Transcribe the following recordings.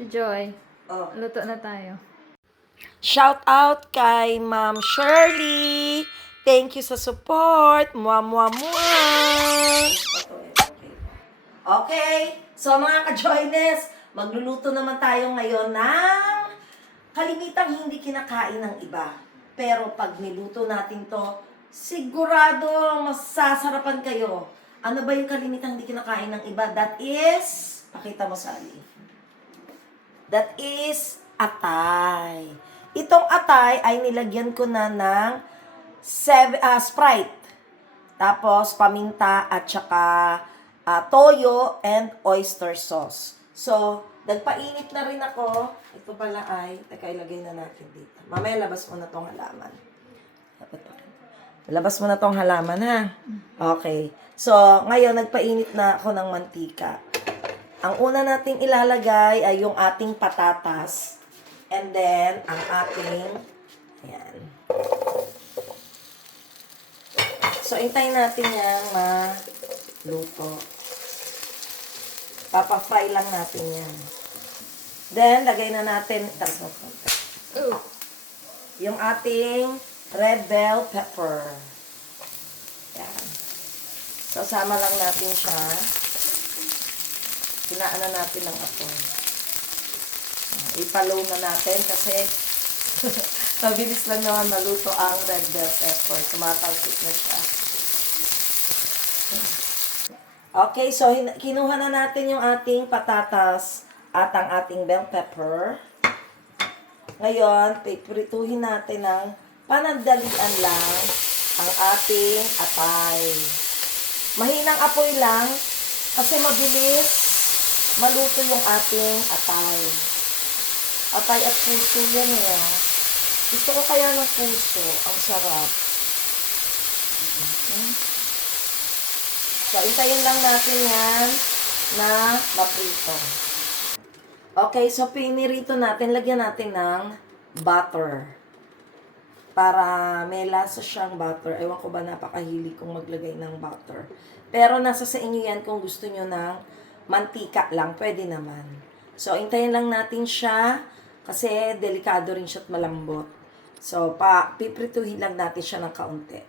Si Joy, Oh. luto na tayo. Shout out kay Ma'am Shirley. Thank you sa support. Mua, mua, mua. Okay. So mga ka-joiners, magluluto naman tayo ngayon ng kalimitang hindi kinakain ng iba. Pero pag niluto natin to, sigurado masasarapan kayo. Ano ba yung kalimitang hindi kinakain ng iba? That is, pakita mo Sally. That is atay. Itong atay ay nilagyan ko na ng Sprite. Tapos paminta at saka toyo and oyster sauce. So, nagpainit na rin ako. Ito pala ay, teka ilagay na natin dito. Mamaya labas mo na tong halaman. Labas mo na tong halaman ha. Okay. So, ngayon nagpainit na ako ng mantika. Ang una nating ilalagay ay yung ating patatas. And then, ang ating, ayan. So, hintayin natin yan maluto. Papa-fry lang natin yan. Then, lagay na natin, yung ating red bell pepper. Ayan. So, sama lang natin siya. Pinaano natin ng apoy. Ipalow na natin kasi mabilis lang naman maluto ang red bell pepper. Tumatalsik na siya. Okay, so kinuha na natin yung ating patatas at ang ating bell pepper. Ngayon, piprituhin natin ng panandalian lang ang ating atay. Mahinang apoy lang kasi mabilis maluto yung ating atay. Atay at puso yan eh. Gusto ko kaya ng puso. Ang sarap. So, intayin lang natin yan na maprito. Okay, so pinirito natin. Lagyan natin ng butter. Para may lasa siyang butter. Ewan ko ba napakahilig kong maglagay ng butter. Pero nasa sa inyo yan kung gusto nyo ng mantika lang. Pwede naman. So, intayin lang natin siya. Kasi delikado rin siya at malambot. So, piprituhin lang natin siya ng kaunti.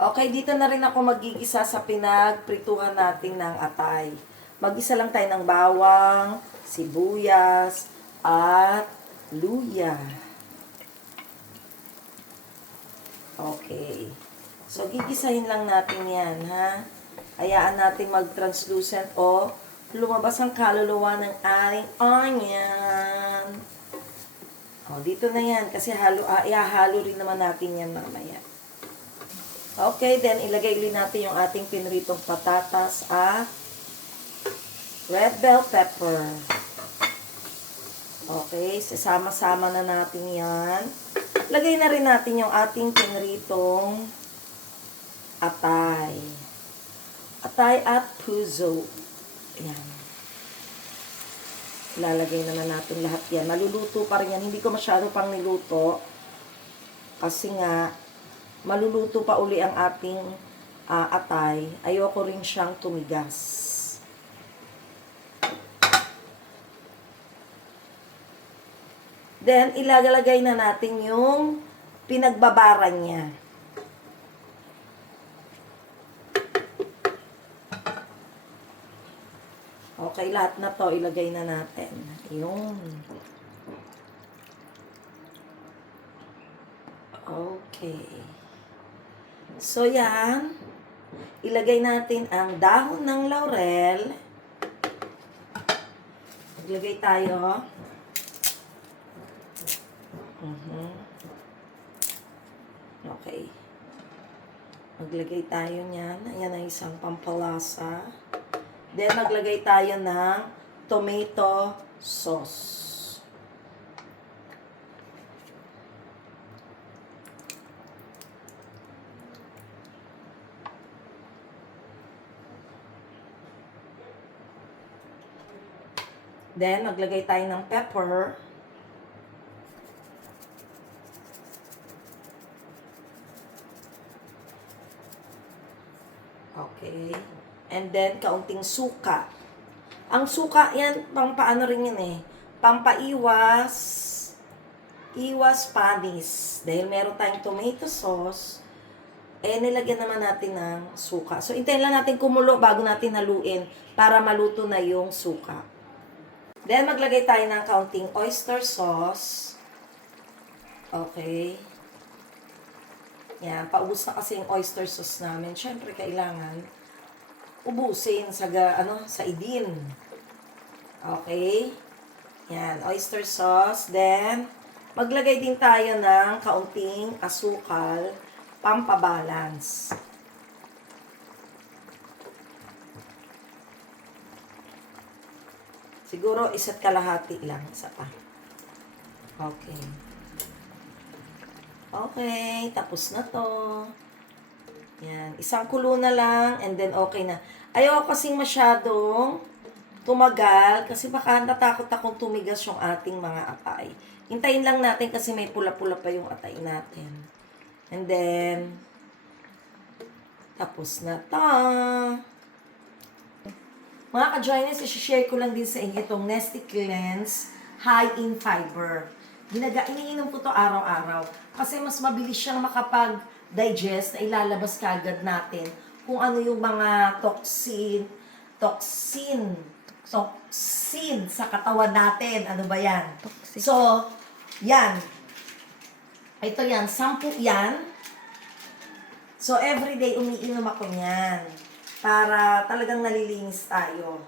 Okay, dito na rin ako magigisa sa pinagprituhan natin ng atay. Mag-isa lang tayo ng bawang, sibuyas, at luya. Okay. So, gigisahin lang natin yan, ha? Hayaan natin mag-translucent o lumabas ang kaluluwa ng ating onion. O, dito na yan. Kasi ihahalo rin naman natin yan mamaya. Okay, then ilagay ulit natin yung ating pinritong patatas at red bell pepper. Okay, sasama-sama na natin yan. Lagay na rin natin yung ating pinritong atay. Atay at puso. Ayan. Ilalagay naman natin lahat yan. Maluluto pa rin yan. Hindi ko masyado pang niluto. Kasi nga, maluluto pa uli ang ating atay. Ayoko rin siyang tumigas. Then, ilalagay na natin yung pinagbabaran niya. Okay, lahat na to ilagay na natin. Yun. Okay. So, yan. Ilagay natin ang dahon ng laurel. Maglagay tayo. Okay. Maglagay tayo niyan. Ayan ay isang pampalasa. Then, maglagay tayo ng tomato sauce. Then, maglagay tayo ng pepper. Okay. And then, kaunting suka. Ang suka, yan, pang paano rin yan eh. pampaiwas, iwas panis. Dahil meron tayong tomato sauce, nilagyan naman natin ng suka. So, hintayin lang natin kumulo bago natin haluin para maluto na yung suka. Then, maglagay tayo ng kaunting oyster sauce. Okay. Yan, paubos na kasi yung oyster sauce namin. Siyempre, kailangan ubusin sa idin. Okay. Yan, oyster sauce. Then, maglagay din tayo ng kaunting asukal, pampabalance. Siguro, isa't kalahati lang. Isa pa. Okay. Okay, tapos na to. Yan, isang kulo na lang, and then okay na. Ayoko kasing masyadong tumagal, kasi baka natakot akong tumigas yung ating mga atay. Hintayin lang natin kasi may pula-pula pa yung atay natin. And then, tapos na to. Mga ka-joiners, isi-share ko lang din sa inyo itong Nesty Cleanse High in Fiber. Iniinom ko to araw-araw kasi mas mabilis siyang makapag-digest na ilalabas kagad natin kung ano yung mga toxin sa katawan natin. Ano ba yan? Toxic. So, yan. Ito yan. 10 yan. So, everyday umiinom ako niyan para talagang nalilinis tayo.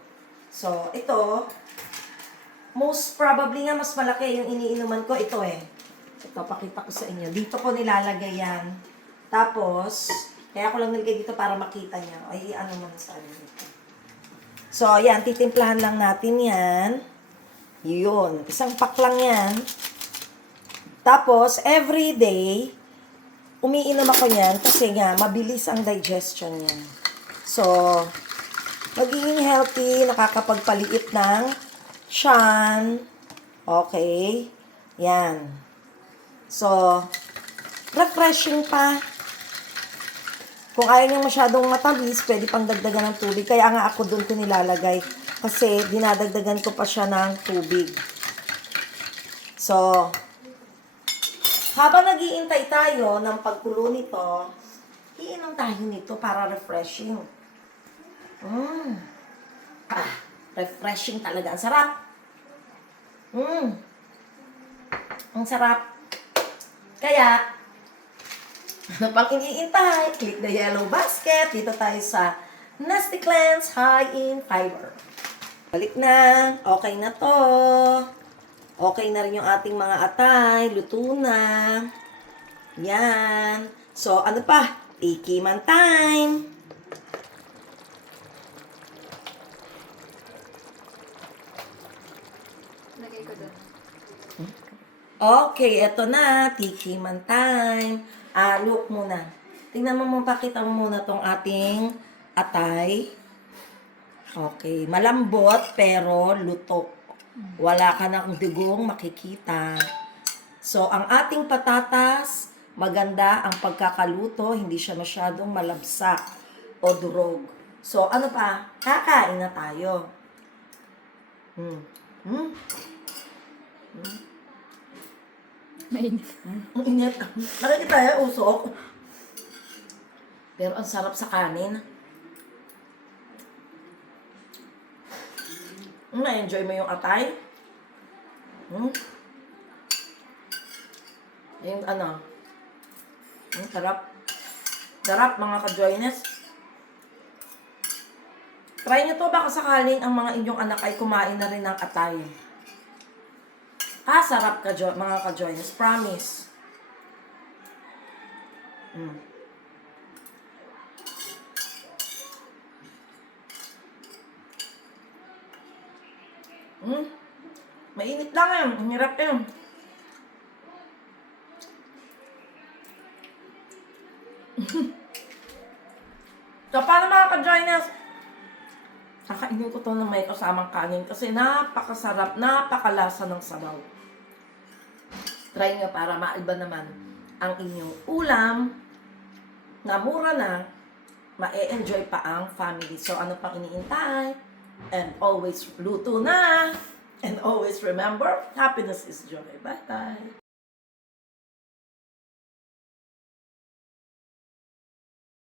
So, ito, most probably nga mas malaki yung iniinuman ko. Ito Ito, pakita ko sa inyo. Dito ko nilalagay yan. Tapos, kaya ko lang nilagay dito para makita niya. Ay, ano man sa dito. So, yan. Titimplahan lang natin yan. Yun. Isang pack lang yan. Tapos, every day, umiinom ako niyan kasi nga, mabilis ang digestion niya. So, magiging healthy, nakakapagpaliit ng tiyan. Okay. Yan. So, refreshing pa. Kung ayaw nyo masyadong matamis, pwede pang dagdagan ng tubig. Kaya nga ako doon ko nilalagay. Kasi dinadagdagan ko pa siya ng tubig. So, habang nag-iintay tayo ng pagkulo nito, iinom tayo nito para refreshing. Refreshing talaga. Ang sarap. Ang sarap. Kaya, ano pang iniintay? Click the yellow basket. Dito tayo sa Nesty Cleanse High in Fiber. Balik na. Okay na to. Okay na rin yung ating mga atay. Luto na. Yan. So, ano pa? Tikiman time. Lagay ko doon. Okay, eto na. Tikiman time. Look muna. Tingnan mo, pakita mo muna tong ating atay. Okay, malambot pero lutok. Wala ka na digong makikita. So, ang ating patatas, maganda ang pagkakaluto. Hindi siya masyadong malabsak o durog. So, ano pa? Kakain na tayo. Mainit. Ang init. Nakikita yung usok. Pero ang sarap sa kanin. Na-enjoy mo yung atay? Yung ano? Sarap. Sarap mga ka-joiners. Try nyo to, baka sakaling ang mga inyong anak ay kumain na rin ng atay. Sarap mga ka-joiners. Promise. Mainit lang yan. Ang hirap yan. So, paano mga ka-joiners? Kakainin ko to na may kasamang kanin kasi napakasarap, napakalasa ng sabaw. Try nyo para maiba naman ang inyong ulam na mura na, ma-enjoy pa ang family. So, ano pang iniintay? And always luto na! And always remember, happiness is joy. Bye-bye.